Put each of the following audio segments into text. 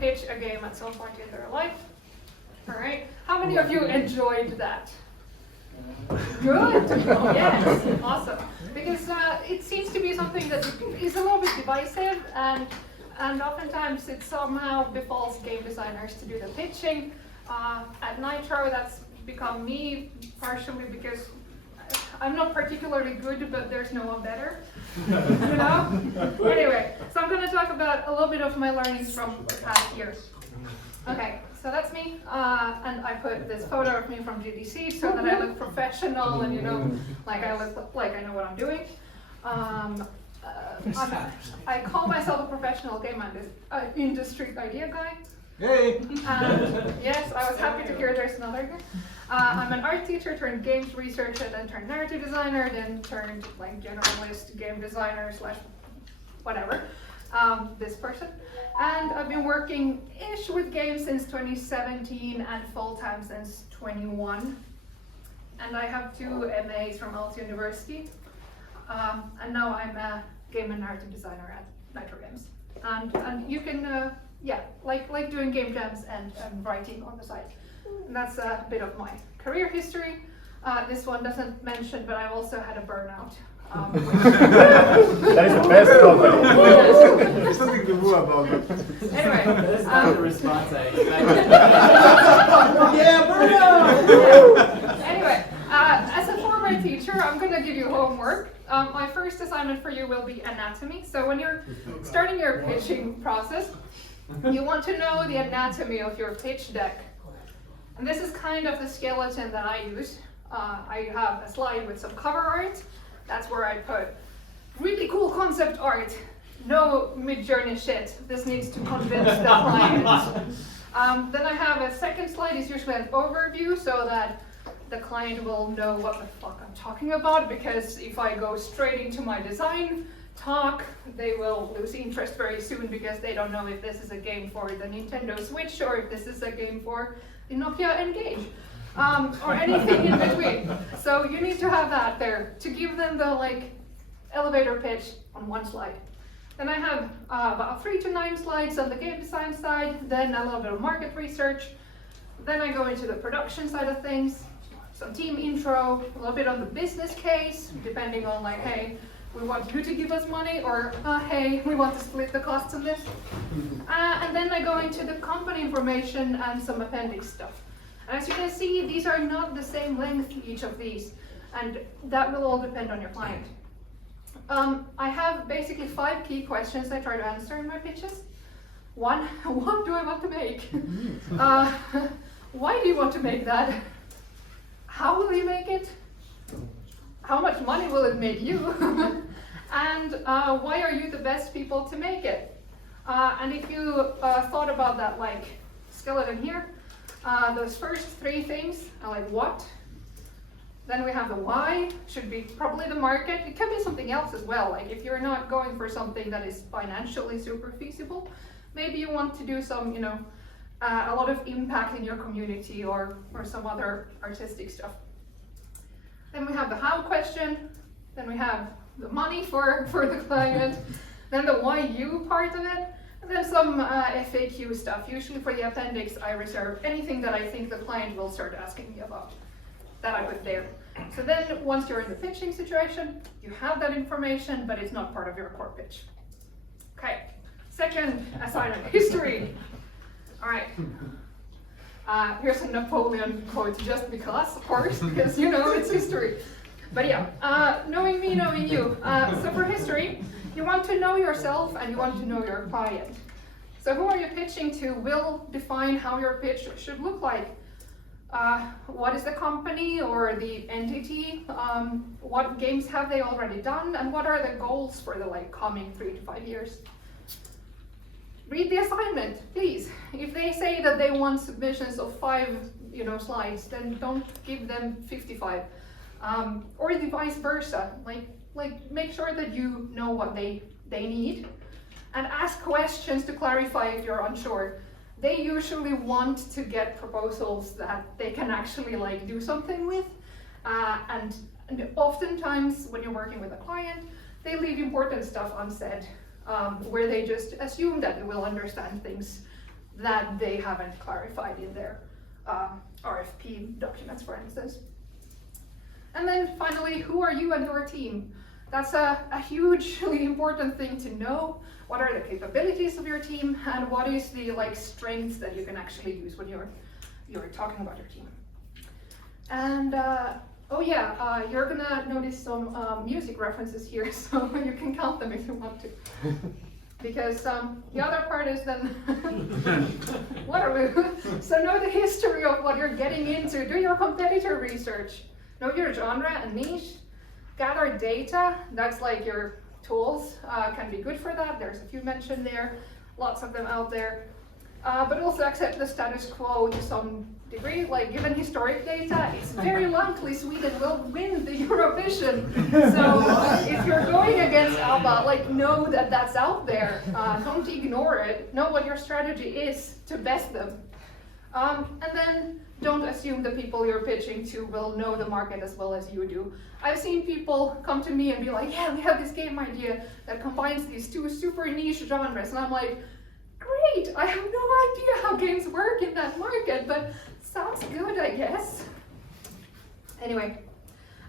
pitch a game at some point in their life? All right. How many of you enjoyed that? Good. Oh, yes. Awesome. Because it seems to be something that is a little bit divisive, and oftentimes it somehow befalls game designers to do the pitching. At Nitro, that's become me partially because I'm not particularly good, but there's no one better. You know? Anyway, so I'm going to talk about a little bit of my learnings from the past year. Okay, so that's me, and I put this photo of me from GDC so that I look professional and, you know, like I look like I know what I'm doing. I call myself a professional game industry idea guy. Hey! And yes, I was happy to hear there's another here. I'm an art teacher turned games researcher, then turned narrative designer, then turned like generalist game designer / whatever, this person. And I've been working-ish with games since 2017 and full-time since 21. And I have 2 MAs from Aalto University. And now I'm a game and narrative designer at Nitro Games. And you can, like doing game jams and writing on the side. And that's a bit of my career history. This one doesn't mention, but I also had a burnout. That is the best company. There's something to do about it. Anyway. That's not the response I expected. Yeah, burnout! Anyway, as a former teacher, I'm going to give you homework. My first assignment for you will be anatomy. So when you're starting your pitching process, you want to know the anatomy of your pitch deck. And this is kind of the skeleton that I use. I have a slide with some cover art. That's where I put really cool concept art. No mid-journey shit. This needs to convince the client. Then I have a second slide, is usually an overview so that the client will know what the fuck I'm talking about, because if I go straight into my design talk, they will lose interest very soon because they don't know if this is a game for the Nintendo Switch or if this is a game for the Nokia Engage. Or anything in between. So you need to have that there to give them the like elevator pitch on one slide. Then I have about 3 to 9 slides on the game design side, then a little bit of market research. Then I go into the production side of things, some team intro, a little bit on the business case, depending on like, hey, we want you to give us money, or hey, we want to split the costs of this. And then I go into the company information and some appendix stuff. As you can see, these are not the same length, each of these, and that will all depend on your client. I have basically 5 key questions I try to answer in my pitches. 1, what do I want to make? Why do you want to make that? How will you make it? How much money will it make you? And why are you the best people to make it? And if you thought about that like skeleton here, those first 3 things are like what, then we have the why, should be probably the market. It can be something else as well, like if you're not going for something that is financially super feasible, maybe you want to do some, you know, a lot of impact in your community or some other artistic stuff. Then we have the how question, then we have the money for the client, then the why you part of it, and then some FAQ stuff. Usually for the appendix, I reserve anything that I think the client will start asking me about, that I put there. So then once you're in the pitching situation, you have that information, but it's not part of your core pitch. Okay, second assignment, history. All right. Here's a Napoleon quote, just because, of course, because you know it's history. But yeah, knowing me, knowing you. So for history, you want to know yourself and you want to know your client. So who are you pitching to will define how your pitch should look like. What is the company or the entity? What games have they already done? And what are the goals for the coming 3 to 5 years? Read the assignment, please. If they say that they want submissions of 5, slides, then don't give them 55. Or the vice versa. Like make sure that you know what they need, and ask questions to clarify if you're unsure. They usually want to get proposals that they can actually do something with, and oftentimes when you're working with a client, they leave important stuff unsaid, where they just assume that you will understand things that they haven't clarified in their RFP documents, for instance. And then finally, who are you and your team? That's a hugely important thing to know. What are the capabilities of your team, and what is the strengths that you can actually use when you're talking about your team? And you're gonna notice some music references here, so you can count them if you want to. Because the other part is then, what are we? So know the history of what you're getting into. Do your competitor research. Know your genre and niche. Gather data. That's like your tools can be good for that. There's a few mentioned there, lots of them out there. But also accept the status quo to some degree. Like given historic data, it's very likely Sweden will win the Eurovision. So if you're going against ABBA, know that that's out there. Don't ignore it. Know what your strategy is to best them. And then don't assume the people you're pitching to will know the market as well as you do. I've seen people come to me and be like, yeah, we have this game idea that combines these two super niche genres. And I'm like, great, I have no idea how games work in that market, but sounds good, I guess. Anyway,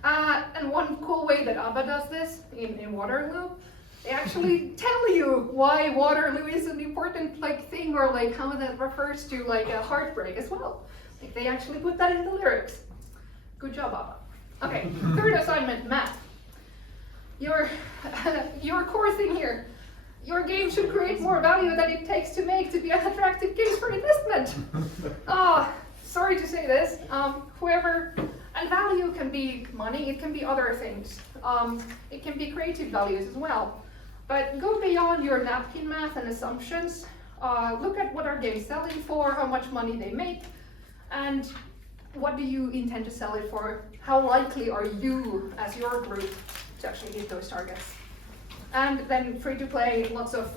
and one cool way that ABBA does this in Waterloo, they actually tell you why Waterloo is an important thing, or how that refers to a heartbreak as well. They actually put that in the lyrics. Good job, ABBA. Okay, third assignment, math. Your core thing here. Your game should create more value than it takes to make to be an attractive case for investment. Sorry to say this. And value can be money, it can be other things. It can be creative values as well. But go beyond your napkin math and assumptions. Look at what are games selling for, how much money they make, and what do you intend to sell it for? How likely are you, as your group, to actually hit those targets? And then free to play, lots of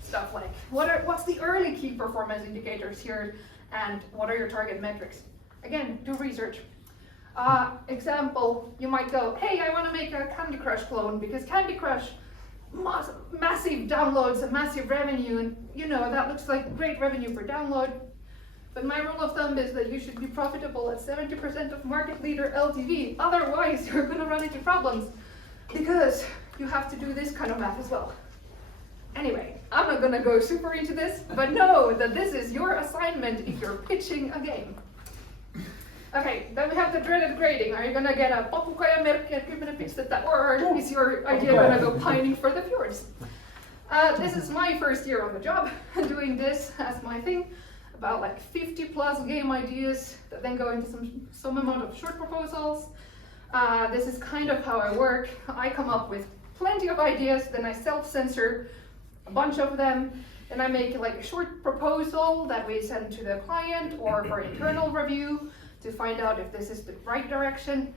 stuff like what's the early key performance indicators here, and what are your target metrics? Again, do research. Example, you might go, hey, I want to make a Candy Crush clone because Candy Crush, massive downloads and massive revenue, and that looks like great revenue per download. But my rule of thumb is that you should be profitable at 70% of market leader LTV. Otherwise, you're going to run into problems because you have to do this kind of math as well. Anyway, I'm not going to go super into this, but know that this is your assignment if you're pitching a game. Okay, then we have the dreaded grading. Are you going to get a papukaja-merkki at 10 pistettä, or is your idea going to go pining for the fjords? This is my first year on the job, doing this as my thing. About 50 plus game ideas that then go into some amount of short proposals. This is kind of how I work. I come up with plenty of ideas, then I self-censor a bunch of them, and I make a short proposal that we send to the client or for internal review to find out if this is the right direction.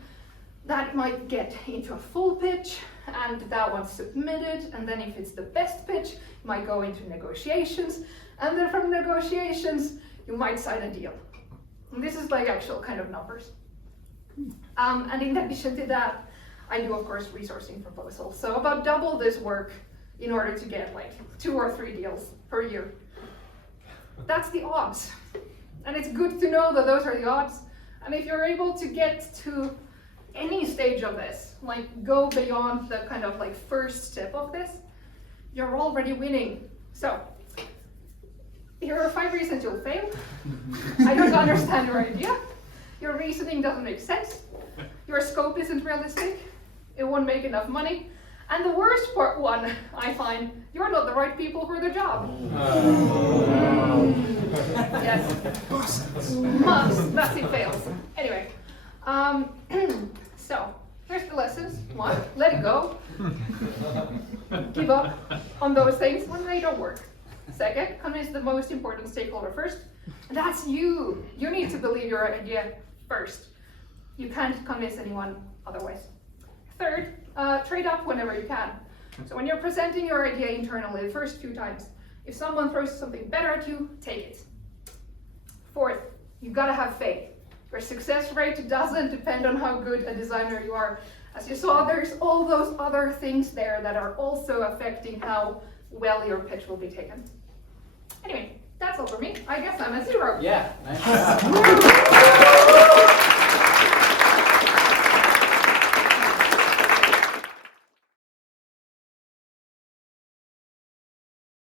That might get into a full pitch, and that one's submitted, and then if it's the best pitch, it might go into negotiations, and then from negotiations, you might sign a deal. And this is actual kind of numbers. And in addition to that, I do, of course, resourcing proposals. So about double this work in order to get 2 or 3 deals per year. That's the odds. And it's good to know that those are the odds. And if you're able to get to any stage of this, go beyond the kind of first step of this, you're already winning. So here are 5 reasons you'll fail. I don't understand your idea. Your reasoning doesn't make sense. Your scope isn't realistic. It won't make enough money. And the worst one, I find, you're not the right people for the job. Yes. Massive fails. Anyway, so here's the lessons. 1, let it go. Give up on those things when they don't work. 2nd, convince the most important stakeholder first. And that's you. You need to believe your idea first. You can't convince anyone otherwise. 3rd, trade up whenever you can. So when you're presenting your idea internally the first few times, if someone throws something better at you, take it. 4th, you've got to have faith. Your success rate doesn't depend on how good a designer you are. As you saw, there's all those other things there that are also affecting how well your pitch will be taken. Anyway, That's all for me. I guess I'm a 0. Yeah, nice job.